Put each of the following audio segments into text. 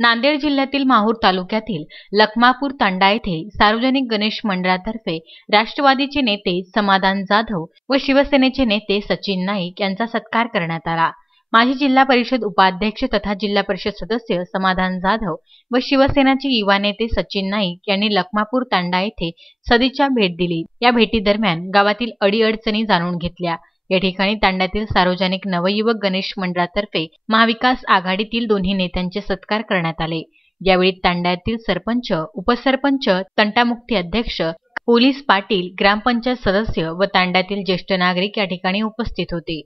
नांदेड जिल्ह्यातील माहूर तालुक्यातील लखमापूर तांडा येथे सार्वजनिक गणेश मंडळातर्फे राष्ट्रवादीचे नेते समाधान जाधव व शिवसेनेचे नेते सचिन नाईक यांचा सत्कार करण्यात आला। माजी जिल्हा परिषद उपाध्यक्ष तथा जिल्हा परिषद सदस्य समाधान जाधव व शिवसेनेचे युवा नेते सचिन नाईक यांनी लखमापूर तांडा येथे सदिच्छा भेट दिली। या भेटीदरम्यान गावातील अडीअडचणी जाणून घेतल्या। या ठिकाणी तांड्यातील सार्वजनिक नवयुवक गणेश मंडळातर्फे महाविकास आघाडीतील दोन्ही नेत्यांचे सत्कार करण्यात आले। यावेळी तांड्यातील सरपंच, उपसरपंच, तंटामुक्ती अध्यक्ष, पोलीस पाटील, ग्रामपंचायत सदस्य व तांड्यातील ज्येष्ठ नागरिक या ठिकाणी उपस्थित होते।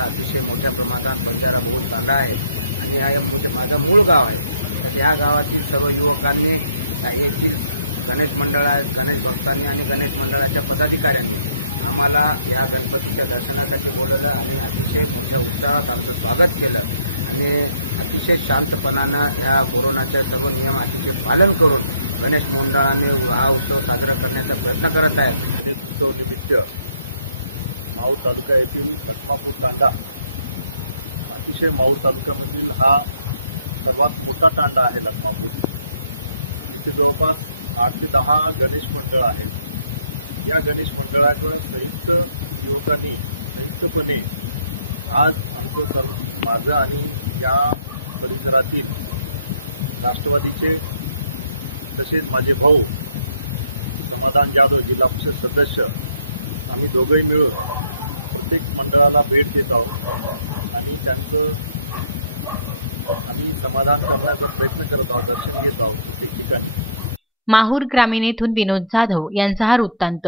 अतिशय मोठ्या प्रमाणात बंजारा बहुल तांडा आहे आणि हा माझा मूळ गाव आहे। या गावातील सर्व युवकांनी गणेश मंडळ, गणेश भक्तांनी आणि गणेश मंडळाच्या पदाधिकाऱ्यांनी आम्हाला या गणपतीच्या दर्शनासाठी बोलवलं आणि अतिशय मोठ्या उत्साहात आमचं स्वागत केलं आणि अतिशय शांतपणानं या कोरोनाच्या सर्व नियमांचे पालन करून गणेश मंडळाने हा उत्सव साजरा करण्याचा प्रयत्न करत आहे। उत्सव निमित्त माहूर तालुका येथील लखमापूर तांडा अतिशय माहूर तालुक्यामधील हा सर्वात मोठा तांडा आहे। लखमापूर इथे जवळपास 8 ते 10 गणेश मंडळ आहेत। या गणेश मंडळावर संयुक्त युवकांनी संयुक्तपणे आज माझं आणि या परिसरातील राष्ट्रवादीचे तसेच माझे भाऊ समाधान जाधव जिल्हा परिषद सदस्य आम्ही दोघंही मिळून प्रत्येक मंडळाला भेट देत आहोत आणि त्यांचं आम्ही समाधान करण्याचा प्रयत्न करत आहोत, दर्शन घेत आहोत प्रत्येक ठिकाणी। माहूर ग्रामीण येथून विनोद जाधव यांचा हा वृत्तांत।